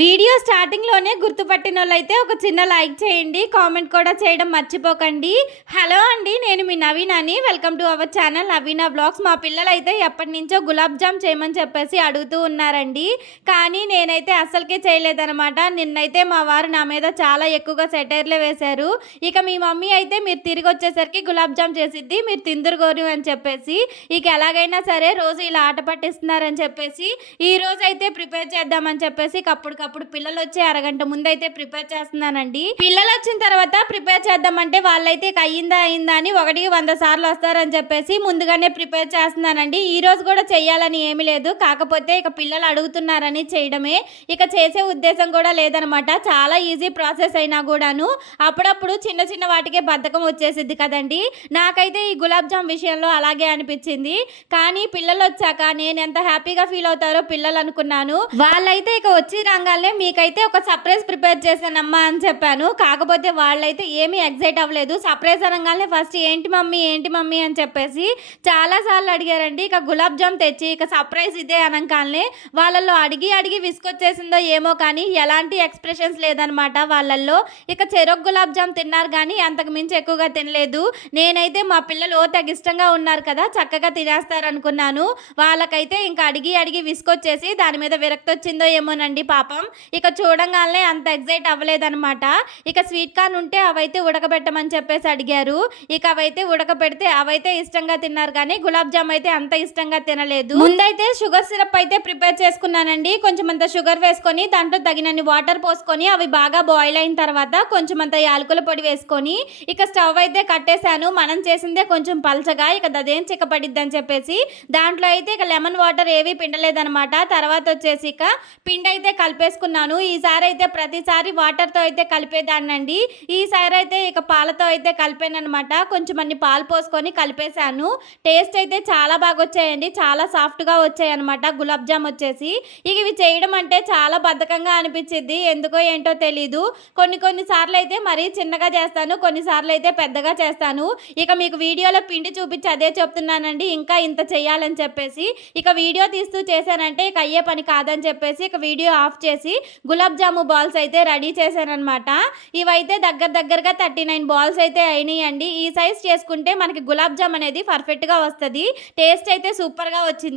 Video స్టార్టింగ్‌లోనే గుర్తుపట్టినోళ్ళైతే ఒక చిన్న లైక్ చేయండి. కామెంట్ కూడా చేయడం మర్చిపోకండి. హలో అండి. నేను మీ నవీనాని. Welcome to our channel Naveena vlogs. మా పిల్లలైతే ఎప్పటినుంచో గులాబ్ జామ్ చేయమని చెప్పేసి అడుగుతూ ఉన్నారండి. కానీ నేనైతే అస్సలకే చేయలేదనమాట. నిన్నైతే మా వారు నా మీద చాలా ఎక్కువగా సెటైర్‌లే వేశారు. ఇక మీ మమ్మీ అయితే మీరు తిరిగొచ్చేసరికి గులాబ్ జామ్ చేసిద్ది. మీరు తిందురుగోరు అని చెప్పేసి ఇక ఎలాగైనా సరే రోజు ఇలా ఆట పట్టిస్తున్నారని చెప్పేసి ఈ రోజైతే ప్రిపేర్ చేద్దామని చెప్పేసి అప్పటికప్పుడు పిల్లలు వచ్చే అరగంట ముందైతే ప్రిపేర్ చేస్తున్నానండి. పిల్లలు వచ్చిన తర్వాత ప్రిపేర్ చేద్దామంటే వాళ్ళైతే అయ్యిందా అని 100 సార్లు వస్తారని చెప్పేసి ముందుగానే ప్రిపేర్ చేస్తున్నానండి. ఈ రోజు కూడా చెయ్యాలని ఏమీ లేదు. కాకపోతే ఇక పిల్లలు అడుగుతున్నారని చేయడమే. ఇక చేసే ఉద్దేశం కూడా లేదనమాట. చాలా ఈజీ ప్రాసెస్ అయినా కూడాను అప్పుడప్పుడు చిన్న చిన్న వాటికే బద్ధకం వచ్చేసిద్ది కదండి. నాకైతే ఈ గులాబ్ జామ్ విషయంలో అలాగే అనిపించింది. కానీ పిల్లలు వచ్చాక నేను ఎంత హ్యాపీగా ఫీల్ అవుతారో పిల్లలు అనుకున్నాను. వాళ్ళైతే ఇక వచ్చి రంగాలనే మీకైతే ఒక సర్ప్రైజ్ ప్రిపేర్ చేశానమ్మా అని చెప్పాను. కాకపోతే వాళ్ళైతే ఏమీ ఎగ్జైట్ అవ్వలేదు. సర్ప్రైజ్ అనగానే ఫస్ట్ ఏంటి మమ్మీ అని చెప్పేసి చాలాసార్లు అడిగారండి. ఇక గులాబ్ జామ్ తెచ్చి ఇక సర్ప్రైజ్ ఇదే అనగానే వాళ్ళల్లో అడిగి విసుకొచ్చేసిందో ఏమో కానీ ఎలాంటి ఎక్స్ప్రెషన్స్ లేదనమాట వాళ్ళల్లో. ఇక చెరొక గులాబ్ జామ్ తిన్నారు కానీ అంతకు మించి ఎక్కువగా తినలేదు. నేనైతే మా పిల్లలు తెగ ఇష్టంగా ఉన్నారు కదా, చక్కగా తినేస్తారనుకున్నాను. వాళ్ళకైతే ఇంకా అడిగి విసుకొచ్చేసి దాని మీద విరక్తి వచ్చిందో ఏమోనండి పాపం. ఇక చూడంగానే అంత ఎగ్జైట్ అవ్వలేదనమాట. ఇక స్వీట్ కార్న్ ఉంటే అవైతే ఉడకబెట్టమని చెప్పేసి అడిగారు. ఇక అవైతే ఉడకబెడితే అవైతే ఇష్టంగా తిన్నారు కానీ గులాబ్ జామ్ అయితే అంత ఇష్టంగా తినలేదు. ముందైతే షుగర్ సిరప్ అయితే ప్రిపేర్ చేసుకున్నానండి. కొంచెం అంత షుగర్ వేసుకొని దాంట్లో తగినన్ని వాటర్ పోసుకొని అవి బాగా బాయిల్ అయిన తర్వాత కొంచెం అంత యాలకుల పొడి వేసుకొని ఇక స్టవ్ అయితే కట్టేశాను. మనం చేసిందే కొంచెం పల్చగా, ఇక అదేం చిక్కపడిద్ది అని చెప్పేసి దాంట్లో అయితే ఇక లెమన్ వాటర్ ఏవి పిండలేదనమాట. తర్వాత వచ్చేసి ఇక పిండి అయితే కలిపేసుకున్నాను. ఈసారి అయితే ప్రతిసారి వాటర్తో అయితే కలిపేదాన్నండి. ఈసారి అయితే ఇక పాలతో అయితే కలిపానమాట. కొంచెం అన్ని పాలు పోసుకొని కలిపేశాను. టేస్ట్ అయితే చాలా బాగా వచ్చాయండి. చాలా సాఫ్ట్గా వచ్చాయన్నమాట గులాబ్ జామ్ వచ్చేసి. ఇక ఇవి చేయడం అంటే చాలా బద్ధకంగా అనిపించింది. ఎందుకో ఏంటో తెలీదు. కొన్ని సార్లు అయితే మరీ చిన్నగా చేస్తాను, కొన్నిసార్లు అయితే పెద్దగా చేస్తాను. ఇక మీకు వీడియోలో పిండి చూపించి అదే చెప్తున్నానండి, ఇంకా ఇంత చేయాలని చెప్పేసి. ఇక వీడియో తీస్తూ చేశానంటే ఇక అయ్యే పని కాదని చెప్పేసి ఇక వీడియో ఆఫ్ చేసి గులాబ్ జాము బాల్స్ అయితే రెడీ చేశానమాట. ఇవైతే దగ్గరగా 39 బాల్స్ అయితే అయినాయండి. ఈ సైజ్ చేసుకుంటే మనకి గులాబ్ జామ్ అనేది పర్ఫెక్ట్గా వస్తుంది. టేస్ట్ అయితే సూపర్గా వచ్చింది.